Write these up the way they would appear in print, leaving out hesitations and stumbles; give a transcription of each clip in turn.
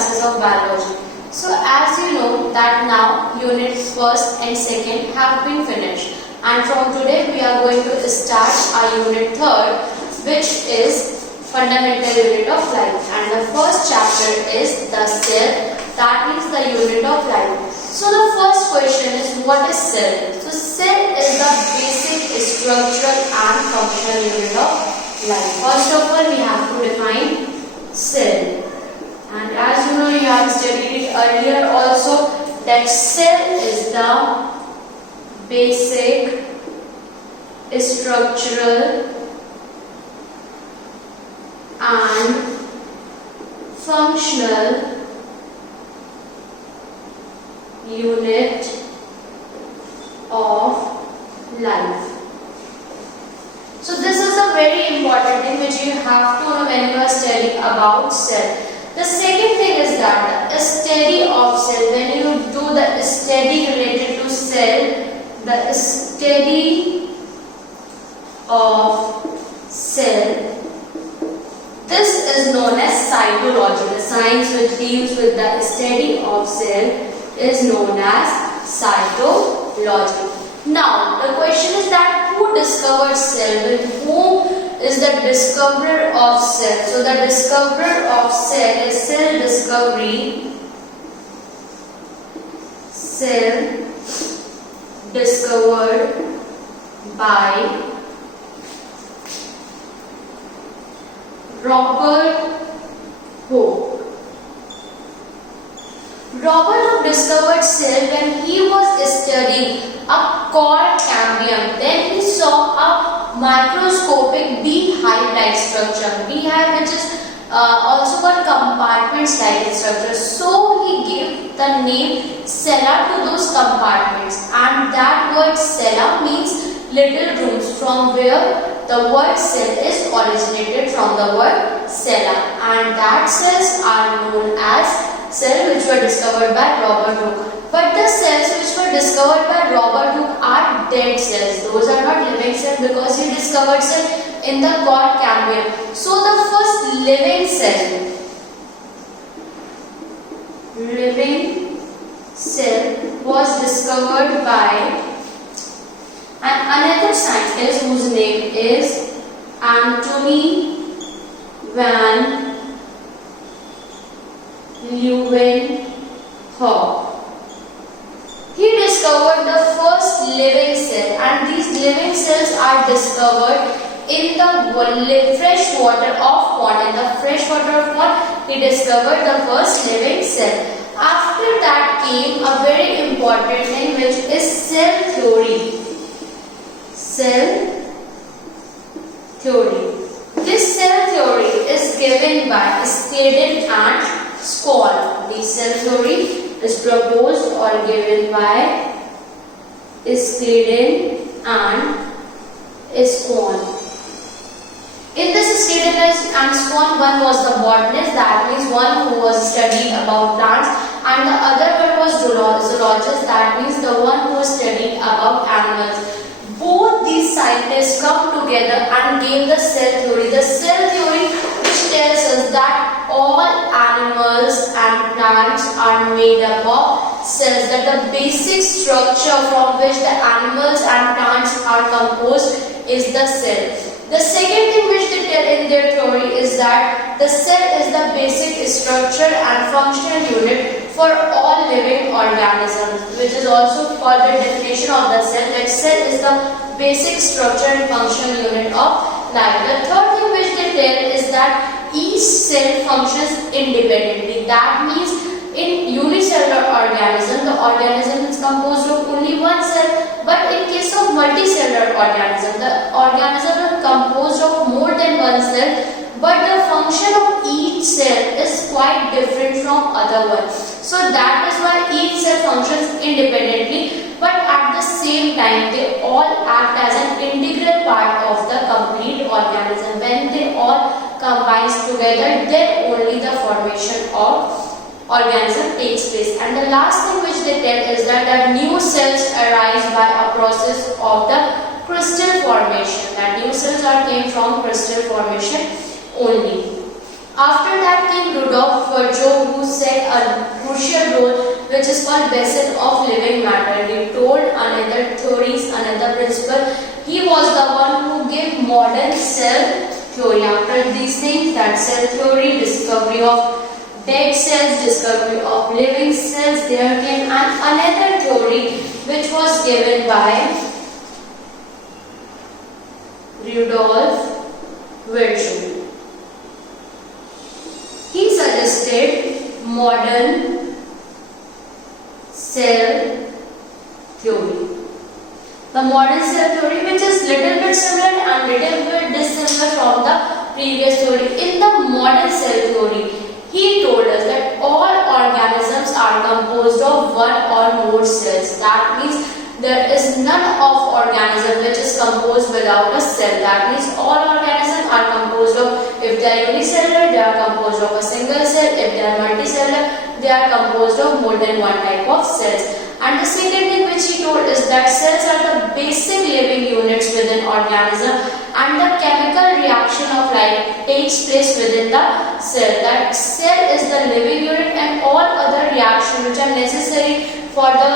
classes of biology. So as you know that now units first and second have been finished, and from today we are going to start our unit third, which is fundamental unit of life, and the first chapter is the cell, that is the unit of life. So the first question is, what is cell? So cell is the basic structural and functional unit of life. First of all, we have to define cell. And as you know, you have studied it earlier also, that cell is the basic structural and functional unit of life. So this is a very important thing which you have to know when you are studying about cell. The second thing is that the study of cell, when you do the study related to cell, the study of cell, this is known as cytology. The science which deals with the study of cell is known as cytology. Now, the question is that who discovered cell? With whom is the discoverer of cell? So, the discoverer of cell is cell discovery. Cell discovered by Robert Hooke. Robert Hooke discovered cell when he was studying a core cambium. Then he saw a microscopic beehive-like structure. Beehive, which is also got compartments-like structure. So he gave the name cella to those compartments, and that word cella means little rooms, from where the word cell is originated, from the word cella, and that cells are known as cells which were discovered by Robert Hooke. But the cells which were discovered by Robert Hooke are dead cells. Those are not living cells because he discovered cell in the core cambium. So the first living cell was discovered by another scientist whose name is Antony van Leeuwenhoek. He discovered the first living cell, and these living cells are discovered in the fresh water of pond. In the fresh water of pond, he discovered the first living cell. After that came a very important thing, which is cell theory. Cell theory. This cell theory is given by Schleiden and Schwann. The cell theory is proposed or given by Schleiden and Schwann. In this Schleiden and Schwann, one was the botanist, that means one who was studying about plants, and the other one was zoologist, that means the one who was studying about animals. Both these scientists come together and gave the cell theory. The cell theory which tells us that all animals and plants are made up of cells, that the basic structure from which the animals and plants are composed is the cell. The second thing which they tell in their theory is that the cell is the basic structure and functional unit for all living organisms, which is also called the definition of the cell, that cell is the basic structure and functional unit of life. The third thing which they tell is that each cell functions independently. That means in unicellular organism, the organism is composed of only one cell, but in case of multicellular organism, the organism is composed of more than one cell, but the function of each cell is quite different from other ones. So that is why each cell functions independently, but at the same time they all act as an integral part of the complete organism. When they all combine together, then only the formation of organism takes place. And the last thing which they tell is that new cells arise by a process of the crystal formation. That new cells came from crystal formation only. After that came Rudolf Virchow, who set a crucial role which is called vessel of living matter. He told another theories, another principle. He was the one who gave modern cell theory. After these things, that cell theory, discovery of dead cells, discovery of living cells, there came another theory which was given by Rudolf Virchow. He suggested modern cell theory. The modern cell theory, which is little bit similar and little bit dissimilar from the previous theory. In the modern cell theory, he told us that all organisms are composed of one or more cells. That means there is none of organism which is composed without a cell. That means all organisms are composed of, if they are unicellular, they are composed of a single cell. If they are multicellular, they are composed of more than one type of cells. And the second thing which he told is that cells are the basic living units within organism, and the chemical reaction of life takes place within the cell. That cell is the living unit, and all other reactions which are necessary for the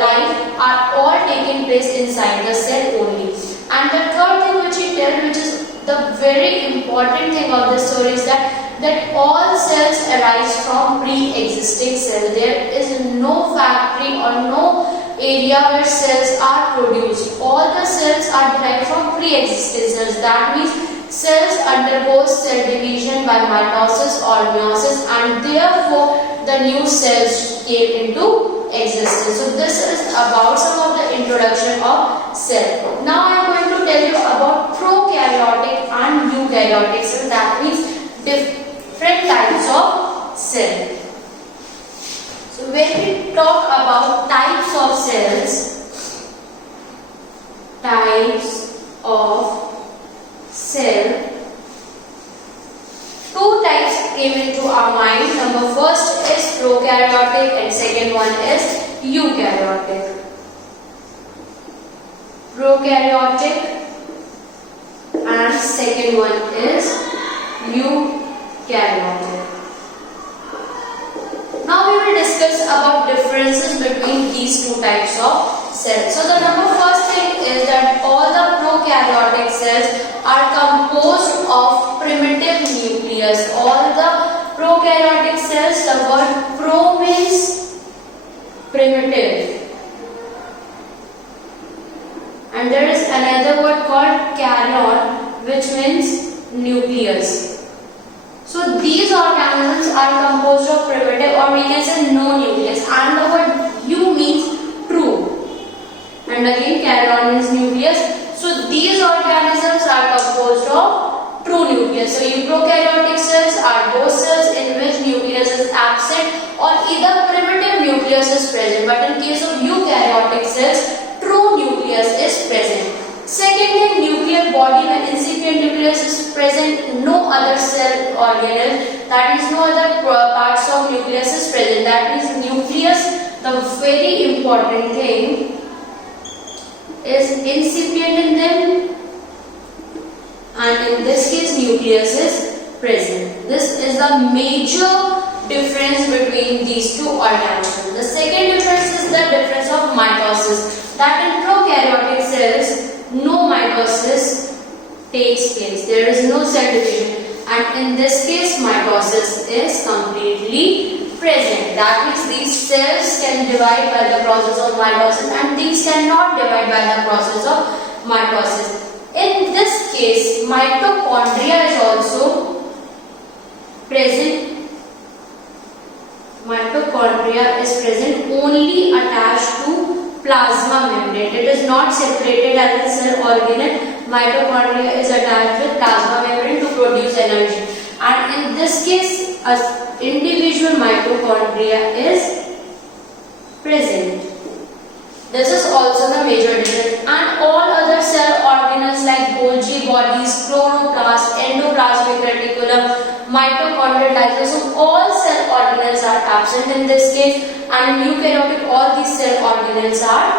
life are all taking place inside the cell only. And the third thing which he tells, which is the very important thing of this story, is that all cells arise from pre-existing cells. There is no factory or no area where cells are produced. All the cells are derived from pre-existing cells. That means cells undergo cell division by mitosis or meiosis, and therefore the new cells came into existence. So this is about some of the introduction of cell. Now I am going to tell you about prokaryotic and eukaryotic cells. That means different types of cell. So when we talk about types of cells, two types came into our mind. Number first is prokaryotic and second one is eukaryotic. Prokaryotic and second one is eukaryotic. Now we will discuss about differences between these two types of cells. So the number first thing is that all the prokaryotic cells are composed of primitive nucleus. All the prokaryotic cells, the word pro means primitive, and there is another word called karyon, which means nucleus. So these organisms are composed of primitive, or we can say no nucleus, and the word U means true, and again karyon means nucleus. So these organisms are composed of true nucleus. So eukaryotic cells are those cells in which nucleus is absent or either primitive nucleus is present, but in case of eukaryotic cells, true nucleus is present. Second thing, nuclear body. When incipient nucleus is present, no other cell organelle, that is no other parts of nucleus is present. That means nucleus, the very important thing, is incipient in them, and in this case nucleus is present. This is the major difference between these two organisms. The second difference is the difference of mitosis. That in prokaryotic cells, no mitosis takes place. There is no cell division, and in this case mitosis is completely present. That means these cells can divide by the process of mitosis, and these cannot divide by the process of mitosis. In this case, mitochondria is also present. Mitochondria is present only attached to plasma membrane. It is not separated as a cell organelle. Mitochondria is attached with plasma membrane to produce energy, and in this case an individual mitochondria is present. This is also the major difference. And all other cell organelles like Golgi bodies, chloroplast, endoplasmic reticulum, mitochondrial lysosome, all cell organelles are absent in this case, and in eukaryotic all these cell organelles are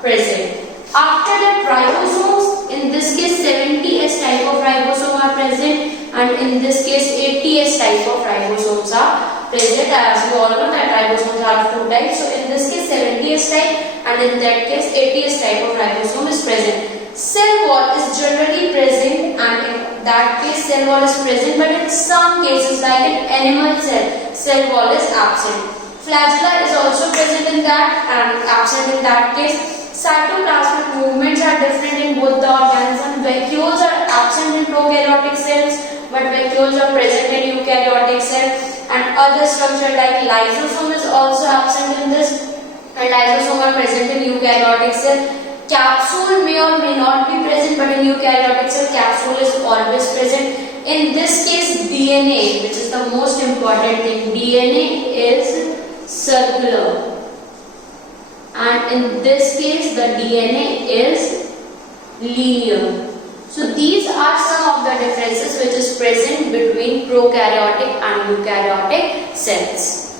present. After that, ribosomes. In this case 70S type of ribosome are present, and in this case 80S type of ribosomes are present. As we all know that ribosomes are of two types. So in this case 70S type, and in that case 80S type of ribosome is present. Cell wall is generally present, and in that case cell wall is present, but in some cases like in animal cell wall is absent. Flagella is also present in that and absent in that case. Cytoplasmic movements are different in both the organisms. Vacuoles are absent in prokaryotic cells, but vacuoles are present in eukaryotic cells. And other structure like lysosome is also absent in this, and lysosome are present in eukaryotic cell. Capsule may or may not be present, but in eukaryotic cell capsule is always present. In this case DNA, which is the most important thing, DNA is circular, and in this case the DNA is linear. So these are some of the differences which is present between prokaryotic and eukaryotic cells.